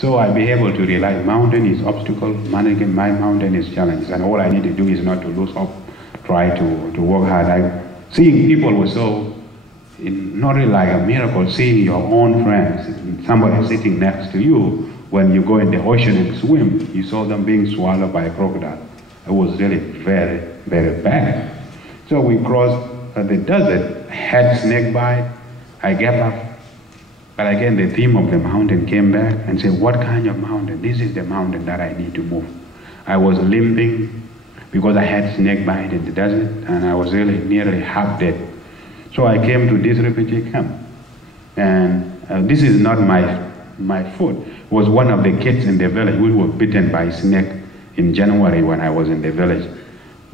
So I'll be able to realize mountain is obstacle, managing my mountain is challenge, and all I need to do is not to lose hope, try to work hard. Seeing people was so, not really like a miracle, seeing your own friends, somebody sitting next to you, when you go in the ocean and swim, you saw them being swallowed by a crocodile. It was really very, very bad. So we crossed the desert, had snake bite, I gave up. But again, the theme of the mountain came back and said, what kind of mountain? This is the mountain that I need to move. I was limping because I had snake bite in the desert, and I was really nearly half dead. So I came to this refugee camp. And this is not my fault. It was one of the kids in the village. We were bitten by a snake in January when I was in the village.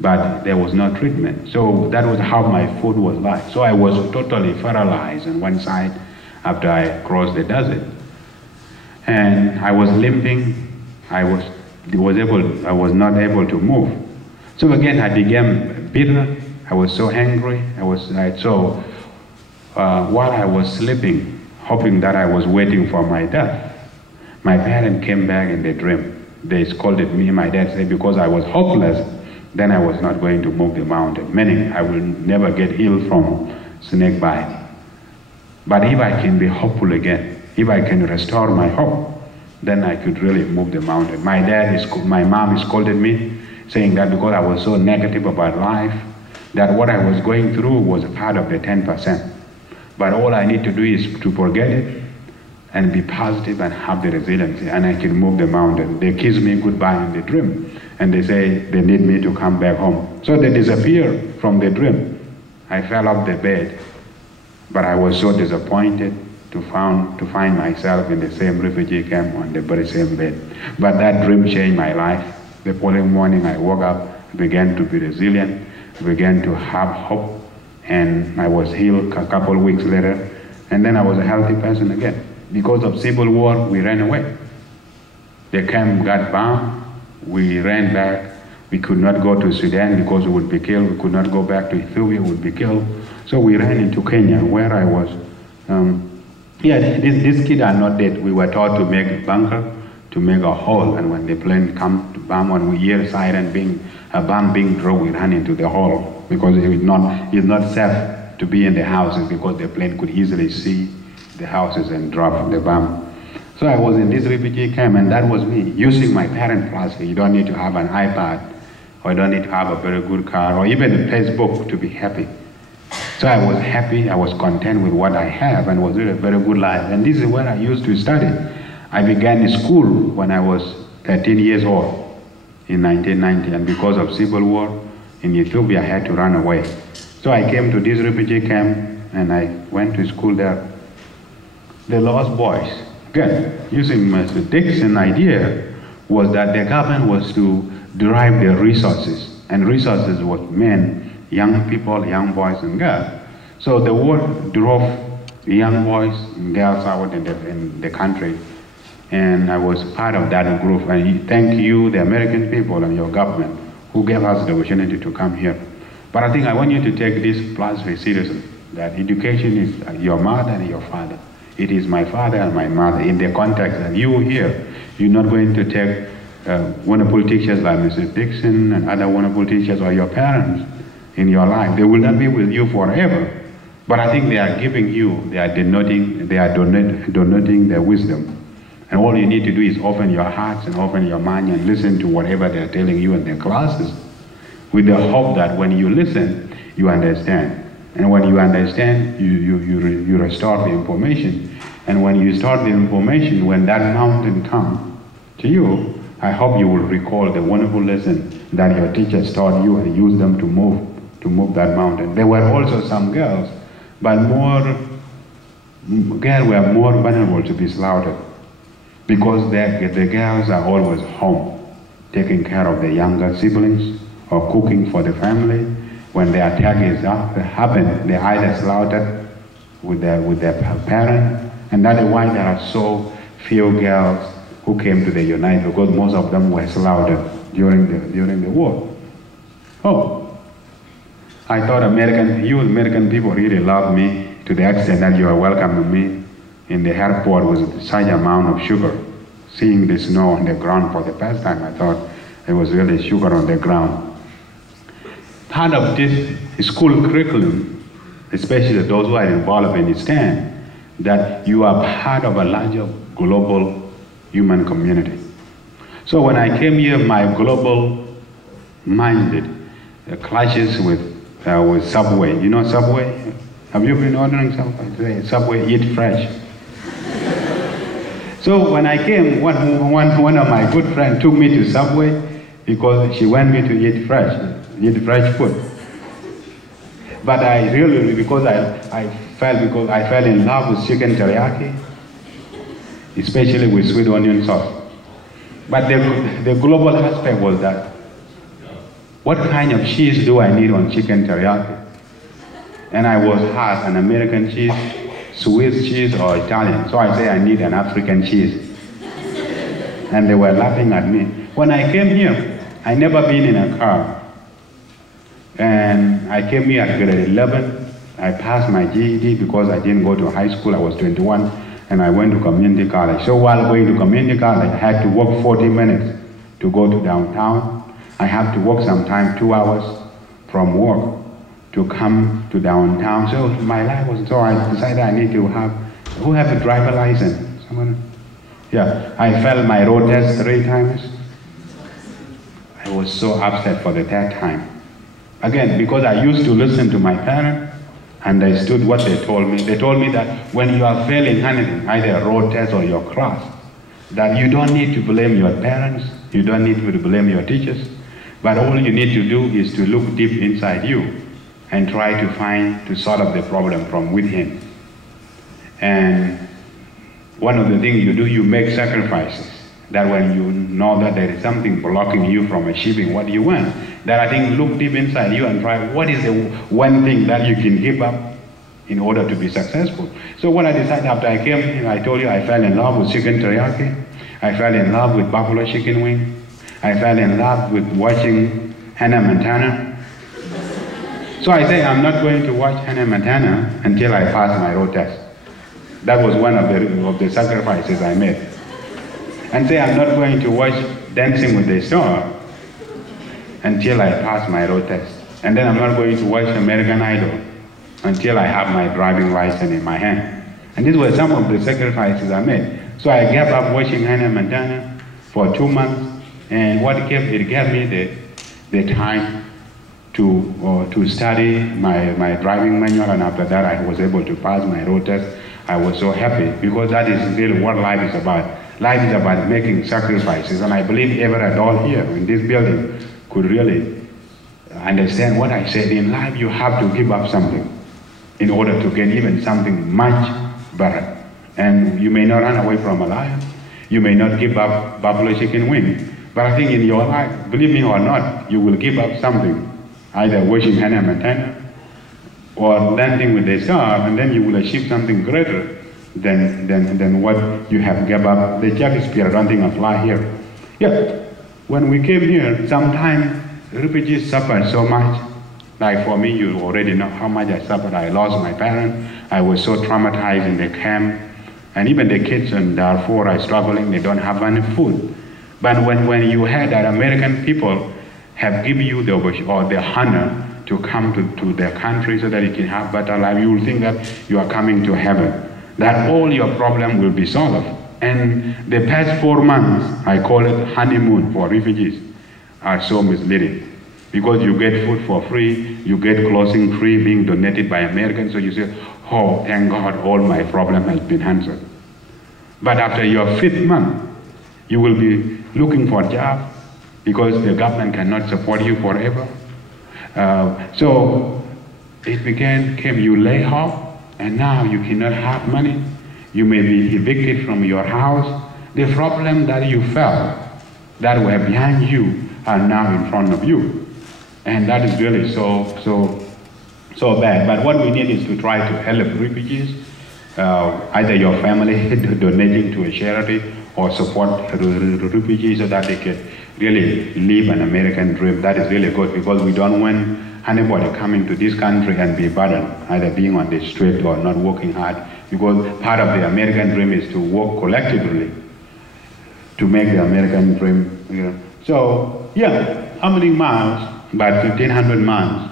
But there was no treatment. So that was how my food was like. So I was totally paralyzed on one side after I crossed the desert. And I was limping. I was not able to move. So again, I became bitter. I was so angry. While I was sleeping, hoping that I was waiting for my death, my parents came back in the dream. They scolded me. My dad said, because I was hopeless, then I was not going to move the mountain, meaning I will never get ill from snake bite. But if I can be hopeful again, if I can restore my hope, then I could really move the mountain. My mom scolded me, saying that because I was so negative about life, that what I was going through was a part of the 10%. But all I need to do is to forget it and be positive and have the resilience, and I can move the mountain. They kiss me goodbye in the dream, and they say they need me to come back home. So they disappear from the dream. I fell off the bed, but I was so disappointed to find myself in the same refugee camp on the very same bed. But that dream changed my life. The following morning I woke up, began to be resilient, began to have hope, and I was healed a couple of weeks later, and then I was a healthy person again. Because of civil war, we ran away. The camp got bombed, we ran back. We could not go to Sudan because we would be killed. We could not go back to Ethiopia, we would be killed. So we ran into Kenya, where I was. These kids are not dead. We were taught to make a bunker, to make a hole, and when the plane come to bomb, when we hear siren a bomb being dropped, we ran into the hole, because it's not safe to be in the houses, because the plane could easily see the houses and drop the bomb. So I was in this refugee camp, and that was me, using my parent philosophy. You don't need to have an iPad, or you don't need to have a very good car, or even a Facebook to be happy. So I was happy, I was content with what I have, and was really a very good life. And this is where I used to study. I began school when I was 13 years old in 1990, and because of civil war in Ethiopia, I had to run away. So I came to this refugee camp, and I went to school there. The lost boys, again, using Mr. Dixon's idea, was that the government was to derive their resources, and resources was men, young people, young boys and girls. So the war drove young boys and girls out in the country, and I was part of that group. And thank you, the American people and your government, who gave us the opportunity to come here. But I think I want you to take this philosophy seriously, that education is your mother and your father. It is my father and my mother in the context, and you here, you're not going to take wonderful teachers like Mr. Dixon and other wonderful teachers, or your parents in your life. They will not be with you forever. But I think they are giving you, they are donating their wisdom. And all you need to do is open your hearts and open your mind and listen to whatever they are telling you in their classes, with the hope that when you listen, you understand. And when you understand, you restore the information. And when you store the information, when that mountain comes to you, I hope you will recall the wonderful lesson that your teachers taught you and use them to move that mountain. There were also some girls, but girls were more vulnerable to be slaughtered, because the girls are always home, taking care of the younger siblings or cooking for the family. When the attack is happen, they either slaughtered with their parents, and that is why there are so few girls who came to the United, because most of them were slaughtered during the war. Oh, I thought you American people really love me to the extent that you are welcoming me in the airport with such amount of sugar, seeing the snow on the ground for the first time. I thought it was really sugar on the ground. Part of this school curriculum, especially those who are involved in STEM, that you are part of a larger global human community. So when I came here, my global minded clashes with Subway. You know Subway? Have you been ordering Subway? Subway, eat fresh. So when I came, one of my good friends took me to Subway because she wanted me to eat fresh food. But I really, because I fell in love with chicken teriyaki, especially with sweet onion sauce. But the global aspect was that, what kind of cheese do I need on chicken teriyaki? And I was asked an American cheese, Swiss cheese, or Italian. So I say I need an African cheese. And they were laughing at me. When I came here, I never been in a car. And I came here at grade 11. I passed my GED because I didn't go to high school. I was 21, and I went to community college. So while going to community college, I had to walk 40 minutes to go to downtown. I have to walk sometime 2 hours from work to come to downtown. So my life was, so I decided I need to have, who have a driver license? Someone? Yeah, I failed my road test 3 times. I was so upset for the 3rd time. Again, because I used to listen to my parents, and I understood what they told me. They told me that when you are failing anything, either a road test or your class, that you don't need to blame your parents, you don't need to blame your teachers, but all you need to do is to look deep inside you and try to solve the problem from within. And one of the things you do, you make sacrifices. That when you know that there is something blocking you from achieving what you want, that I think look deep inside you and try what is the one thing that you can give up in order to be successful. So what I decided after I came here, I told you I fell in love with chicken teriyaki. I fell in love with buffalo chicken wing. I fell in love with watching Hannah Montana. So I say I'm not going to watch Hannah Montana until I pass my road test. That was one of the sacrifices I made. And say I'm not going to watch Dancing with the Stars until I pass my road test. And then I'm not going to watch American Idol until I have my driving license in my hand. And these were some of the sacrifices I made. So I gave up watching Hannah Montana for 2 months, and it gave me the time to study my driving manual, and after that I was able to pass my road test. I was so happy because that is really what life is about. Life is about making sacrifices, and I believe every adult here in this building could really understand what I said. In life, you have to give up something in order to get even something much better. And you may not run away from a lion, you may not give up buffalo chicken wing, but I think in your life, believe me or not, you will give up something, either watching Hannah Montana or Dancing with the Stars, and then you will achieve something greater than what you have given up. The Shakespeare, I don't think apply here. Yeah, when we came here, sometimes refugees suffered so much. Like for me, you already know how much I suffered. I lost my parents. I was so traumatized in the camp. And even the kids in Darfur are struggling. They don't have any food. But when you heard that American people have given you the honor to come to their country so that you can have better life, you will think that you are coming to heaven, that all your problem will be solved. And the past 4 months, I call it honeymoon for refugees, are so misleading. Because you get food for free, you get clothing free being donated by Americans, so you say, oh, thank God, all my problem has been answered. But after your 5th month, you will be looking for a job because the government cannot support you forever. So it came you lay off, and now you cannot have money. You may be evicted from your house. The problem that you felt that were behind you are now in front of you. And that is really so bad. But what we need is to try to help refugees, either your family donating to a charity or support refugees so that they can really live an American dream. That is really good, because we don't want anybody coming to this country and be burdened, either being on the street or not working hard, because part of the American dream is to work collectively to make the American dream. You know. So, yeah, how many miles? About 1,500 miles,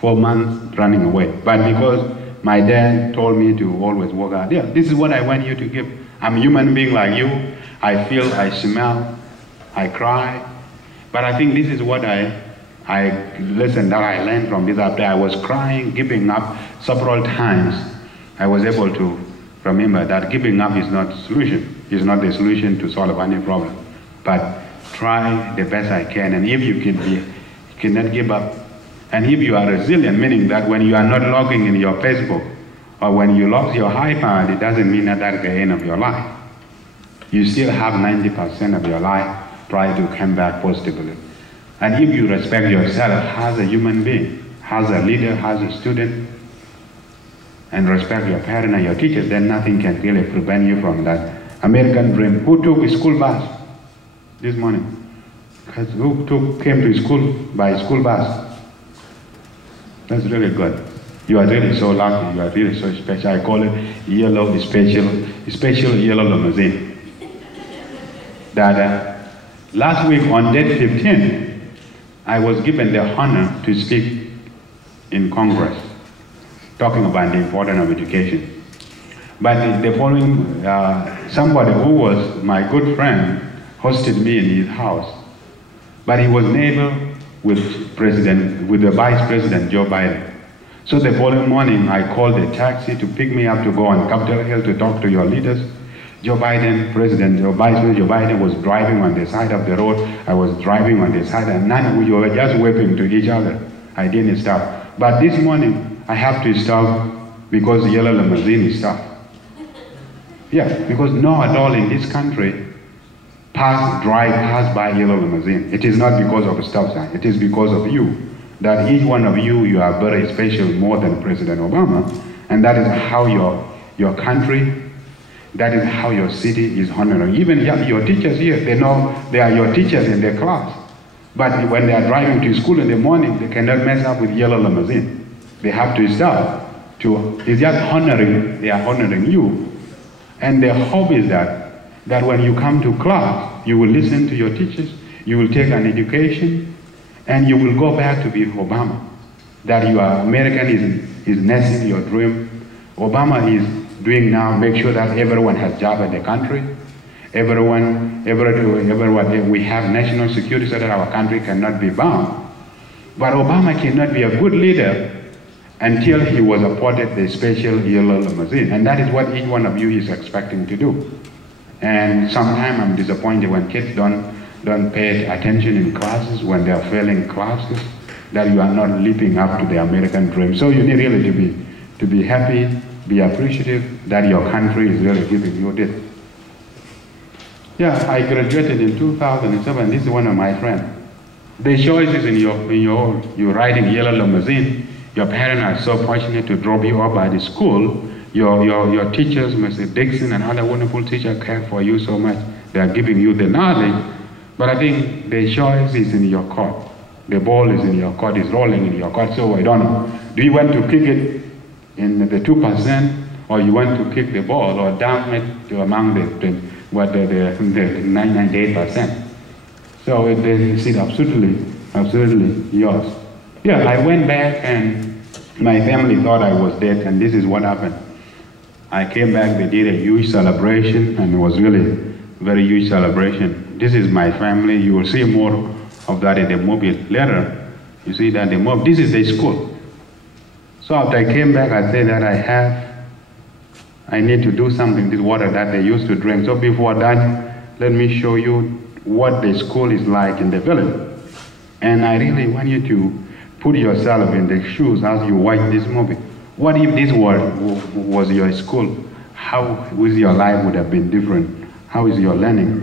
4 months running away. But because my dad told me to always work out, yeah, this is what I want you to give. I'm a human being like you. I feel, I smell, I cry. But I think this is what I listened, that I learned from this after I was crying, giving up several times. I was able to remember that giving up is not the solution. It's not the solution to solve any problem. But try the best I can, and if you cannot give up, and if you are resilient, meaning that when you are not logging in your Facebook, or when you lost your iPad, it doesn't mean that that's the end of your life. You still have 90% of your life. Try to come back positively. And if you respect yourself as a human being, as a leader, as a student, and respect your parents and your teachers, then nothing can really prevent you from that American dream. Who took a school bus this morning? Who came to school by school bus? That's really good. You are really so lucky. You are really so special. I call it yellow special yellow limousine. That last week on date 15, I was given the honor to speak in Congress, talking about the importance of education. But the following, somebody who was my good friend hosted me in his house, but he was neighbor with the Vice President Joe Biden. So the following morning, I called a taxi to pick me up to go on Capitol Hill to talk to your leaders. Joe Biden, Vice President Joe Biden was driving on the side of the road. I was driving on the side, and we were just waving to each other. I didn't stop. But this morning, I have to stop because the yellow limousine is stopped. Yeah, because no adult in this country pass by yellow limousine. It is not because of a stop sign. It is because of you. That each one of you are very special, more than President Obama. And that is how your country, that is how your city is honoring. Even your teachers here, they know they are your teachers in their class. But when they are driving to school in the morning, they cannot mess up with yellow limousine. They have to stop. It's just they are honoring you. And the hope is that when you come to class, you will listen to your teachers, you will take an education, and you will go back to be Obama. That you are American is nesting your dream. Obama is doing now, make sure that everyone has job in the country. Everyone, we have national security so that our country cannot be bombed. But Obama cannot be a good leader until he was appointed the special yellow limousine. And that is what each one of you is expecting to do. And sometimes I'm disappointed when kids don't pay attention in classes, when they are failing classes, that you are not living up to the American dream. So you need really to be happy, be appreciative that your country is really giving you this. Yeah, I graduated in 2007. This is one of my friends. The choice is in you're riding yellow limousine. Your parents are so fortunate to drop you off by the school. Your teachers, Mr. Dixon and other wonderful teachers, care for you so much. They are giving you the knowledge. But I think the choice is in your court. The ball is in your court, it's rolling in your court. So I don't know. Do you want to kick it in the 2%, or you want to kick the ball or dump it to among the 98%? So it's absolutely yours. Yeah, I went back and my family thought I was dead, and this is what happened. I came back, they did a huge celebration, and it was really a very huge celebration. This is my family. You will see more of that in the movie later. You see that the movie, this is the school. So after I came back, I said that I need to do something, this water that they used to drink. So before that, let me show you what the school is like in the village. And I really want you to put yourself in the shoes as you watch this movie. What if this was your school? How would your life would have been different? How is your learning?